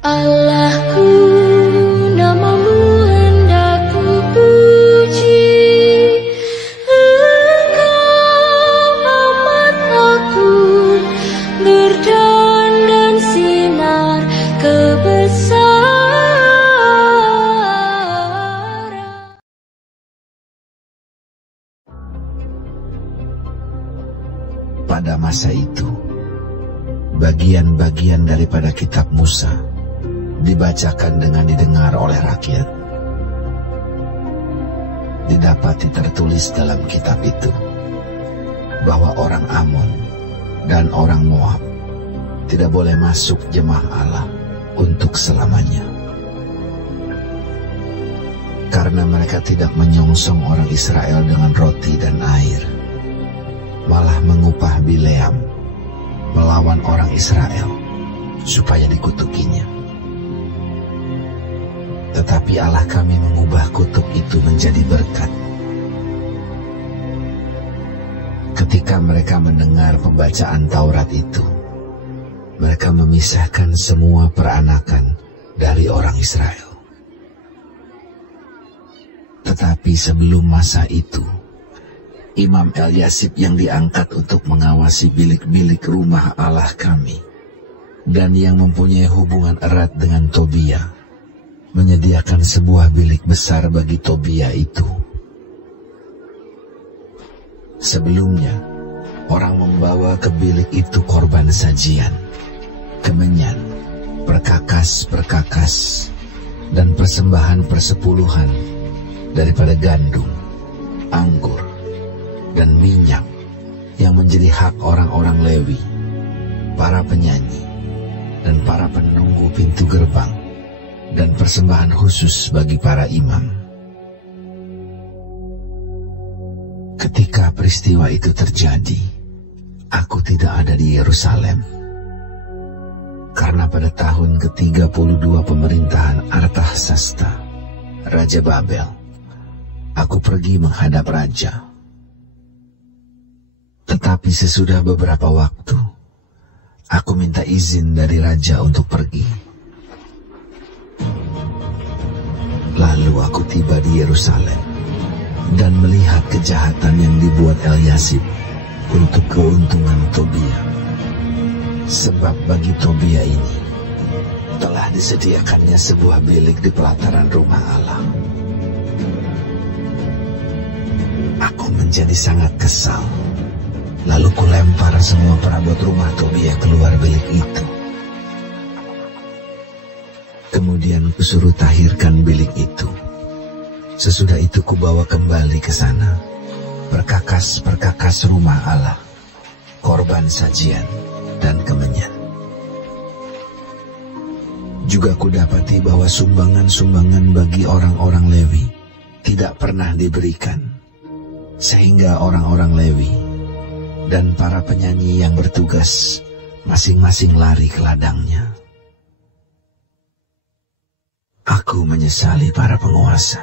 Allahku, namamu hendak kupuji. Engkau amat agung, berdandan sinar kebesaran. Pada masa itu, bagian-bagian daripada kitab Musa dibacakan dengan didengar oleh rakyat. Didapati tertulis dalam kitab itu bahwa orang Amon dan orang Moab tidak boleh masuk jemaah Allah untuk selamanya, karena mereka tidak menyongsong orang Israel dengan roti dan air, malah mengupah Bileam melawan orang Israel supaya dikutukinya. Tetapi Allah kami mengubah kutuk itu menjadi berkat. Ketika mereka mendengar pembacaan Taurat itu, mereka memisahkan semua peranakan dari orang Israel. Tetapi sebelum masa itu, Imam Eliasib yang diangkat untuk mengawasi bilik-bilik rumah Allah kami dan yang mempunyai hubungan erat dengan Tobia, menyediakan sebuah bilik besar bagi Tobia itu. Sebelumnya, orang membawa ke bilik itu korban sajian, kemenyan, perkakas-perkakas, dan persembahan persepuluhan daripada gandum, anggur, dan minyak yang menjadi hak orang-orang Lewi, para penyanyi, dan para penunggu pintu gerbang, dan persembahan khusus bagi para imam. Ketika peristiwa itu terjadi, aku tidak ada di Yerusalem, karena pada tahun ke-32 pemerintahan Artahsasta, Raja Babel, aku pergi menghadap raja. Tetapi sesudah beberapa waktu, aku minta izin dari raja untuk pergi. Lalu aku tiba di Yerusalem dan melihat kejahatan yang dibuat Eliasib untuk keuntungan Tobia. Sebab bagi Tobia ini telah disediakannya sebuah bilik di pelataran rumah Allah. Aku menjadi sangat kesal. Lalu kulempar semua perabot rumah Tobia keluar bilik itu. Kemudian kusuruh tahirkan bilik itu. Sesudah itu kubawa kembali ke sana perkakas-perkakas rumah Allah, korban sajian, dan kemenyan. Juga kudapati bahwa sumbangan-sumbangan bagi orang-orang Lewi tidak pernah diberikan, sehingga orang-orang Lewi dan para penyanyi yang bertugas masing-masing lari ke ladangnya. Aku menyesali para penguasa.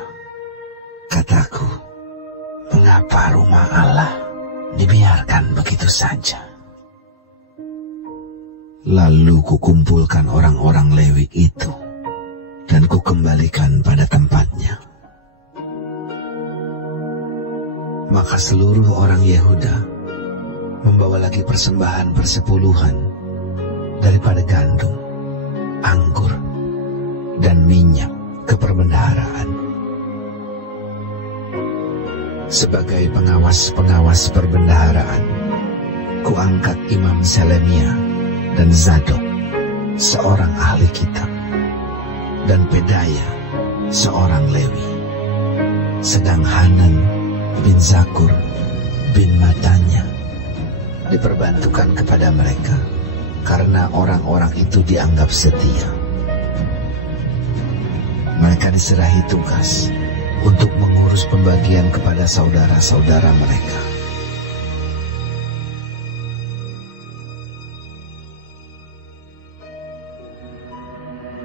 Kataku, mengapa rumah Allah dibiarkan begitu saja? Lalu kukumpulkan orang-orang Lewi itu dan kukembalikan pada tempatnya. Maka seluruh orang Yehuda membawa lagi persembahan persepuluhan daripada gandum, anggur, dan minyak ke perbendaharaan. Sebagai pengawas-pengawas perbendaharaan, kuangkat Imam Selemia dan Zadok, seorang ahli kitab, dan Pedaya, seorang Lewi. Sedang Hanan bin Zakur bin Matanya diperbantukan kepada mereka, karena orang-orang itu dianggap setia. Mereka diserahi tugas untuk mengurus pembagian kepada saudara-saudara mereka.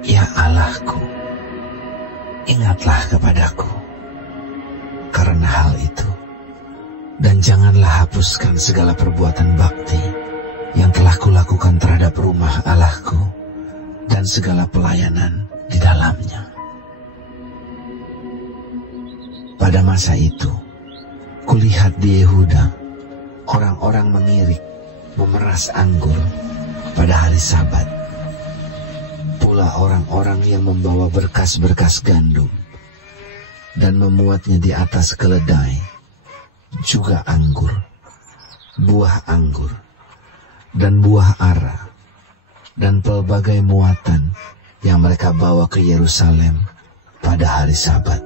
Ya Allahku, ingatlah kepadaku karena hal itu, dan janganlah hapuskan segala perbuatan bakti yang telah kulakukan terhadap rumah Allahku dan segala pelayanan di dalamnya. Pada masa itu, kulihat di Yehuda, orang-orang mengirik, memeras anggur pada hari Sabat. Pula orang-orang yang membawa berkas-berkas gandum dan memuatnya di atas keledai, juga anggur, buah anggur, dan buah ara, dan pelbagai muatan yang mereka bawa ke Yerusalem pada hari Sabat.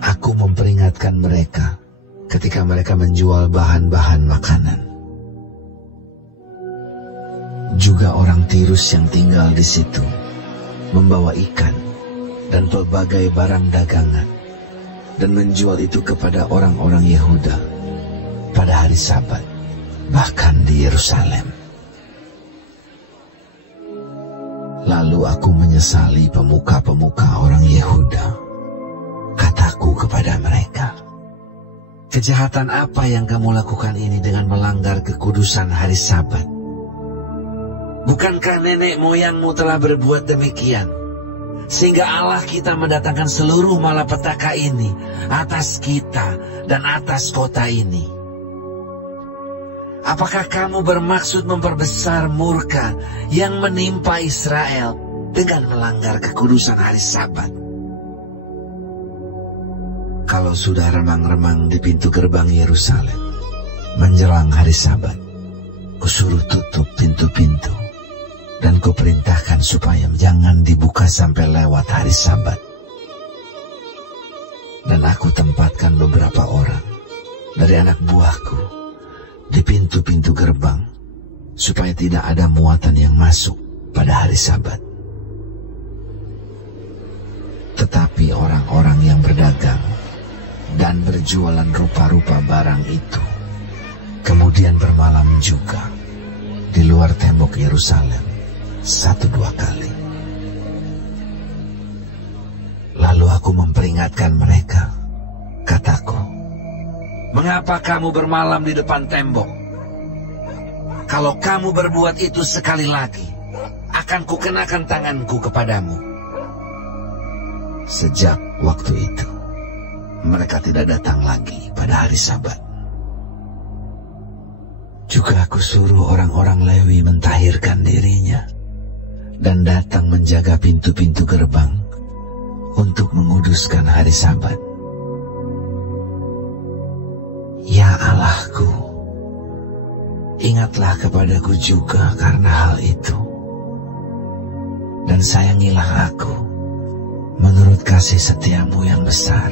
Aku memperingatkan mereka ketika mereka menjual bahan-bahan makanan. Juga orang Tirus yang tinggal di situ membawa ikan dan pelbagai barang dagangan dan menjual itu kepada orang-orang Yehuda pada hari Sabat, bahkan di Yerusalem. Lalu aku menyesali pemuka-pemuka orang Yehuda. Kataku kepada mereka, kejahatan apa yang kamu lakukan ini dengan melanggar kekudusan hari Sabat? Bukankah nenek moyangmu telah berbuat demikian, sehingga Allah kita mendatangkan seluruh malapetaka ini atas kita dan atas kota ini? Apakah kamu bermaksud memperbesar murka yang menimpa Israel dengan melanggar kekudusan hari Sabat? Kalau sudah remang-remang di pintu gerbang Yerusalem menjelang hari Sabat, kusuruh tutup pintu-pintu dan kuperintahkan supaya jangan dibuka sampai lewat hari Sabat. Dan aku tempatkan beberapa orang dari anak buahku di pintu-pintu gerbang supaya tidak ada muatan yang masuk pada hari Sabat. Tetapi orang-orang yang berdagang dan berjualan rupa-rupa barang itu kemudian bermalam juga di luar tembok Yerusalem 1-2 kali. Lalu aku memperingatkan mereka. Kataku, mengapa kamu bermalam di depan tembok? Kalau kamu berbuat itu sekali lagi, akan kukenakan tanganku kepadamu. Sejak waktu itu, mereka tidak datang lagi pada hari Sabat. Juga aku suruh orang-orang Lewi mentahirkan dirinya dan datang menjaga pintu-pintu gerbang untuk menguduskan hari Sabat. Ya Allahku, ingatlah kepadaku juga karena hal itu, dan sayangilah aku menurut kasih setiamu yang besar.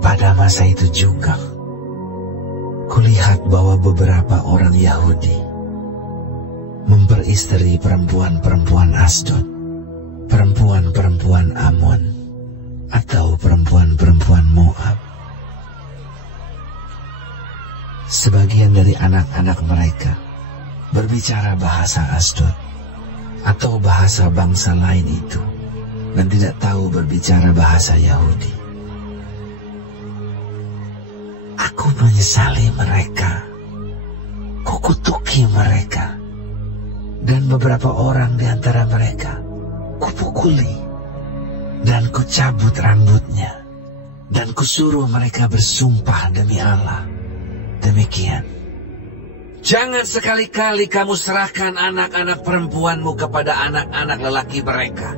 Pada masa itu juga, kulihat bahwa beberapa orang Yahudi memperistri perempuan-perempuan Asdod, perempuan-perempuan Amon, atau perempuan-perempuan Moab. Sebagian dari anak-anak mereka berbicara bahasa Asdod atau bahasa bangsa lain itu, dan tidak tahu berbicara bahasa Yahudi. Aku menyesali mereka, kukutuki mereka, dan beberapa orang di antara mereka kupukuli dan kucabut rambutnya, dan kusuruh mereka bersumpah demi Allah demikian: jangan sekali-kali kamu serahkan anak-anak perempuanmu kepada anak-anak lelaki mereka,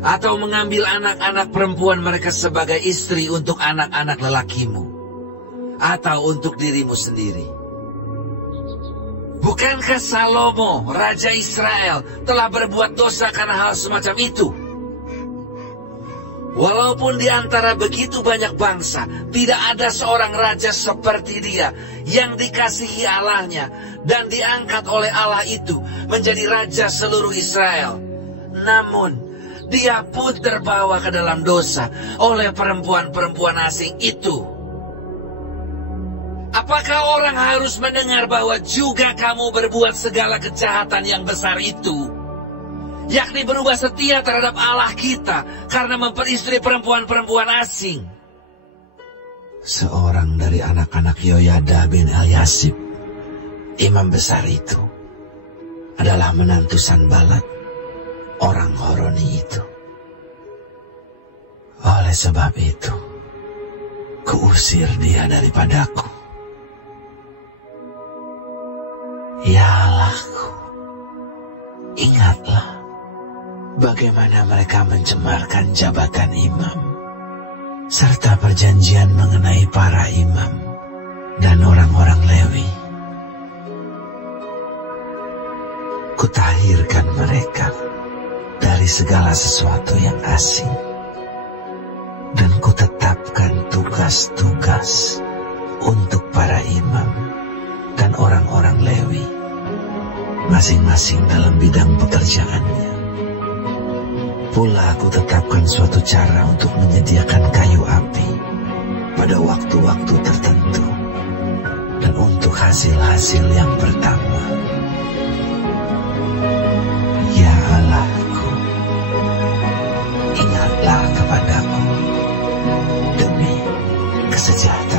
atau mengambil anak-anak perempuan mereka sebagai istri untuk anak-anak lelakimu, atau untuk dirimu sendiri. Bukankah Salomo, Raja Israel, telah berbuat dosa karena hal semacam itu? Walaupun di antara begitu banyak bangsa, tidak ada seorang raja seperti dia yang dikasihi Allahnya dan diangkat oleh Allah itu menjadi raja seluruh Israel. Namun, dia pun terbawa ke dalam dosa oleh perempuan-perempuan asing itu. Apakah orang harus mendengar bahwa juga kamu berbuat segala kejahatan yang besar itu, yakni berubah setia terhadap Allah kita karena memperistri perempuan-perempuan asing? Seorang dari anak-anak Yoyada bin Eliasib imam besar itu adalah menantu Sanbalat, orang Horoni itu. Oleh sebab itu, kuusir dia daripadaku. Ya Allahku, ingatlah bagaimana mereka mencemarkan jabatan imam, serta perjanjian mengenai para imam dan orang-orang Lewi. Kutahirkan mereka dari segala sesuatu yang asing, dan kutetapkan tugas-tugas untuk para imam dan orang-orang Lewi, masing-masing dalam bidang pekerjaannya. Pula aku tetapkan suatu cara untuk menyediakan kayu api pada waktu-waktu tertentu, dan untuk hasil-hasil yang pertama. Ya Allahku, ingatlah kepadaku demi kesejahteraan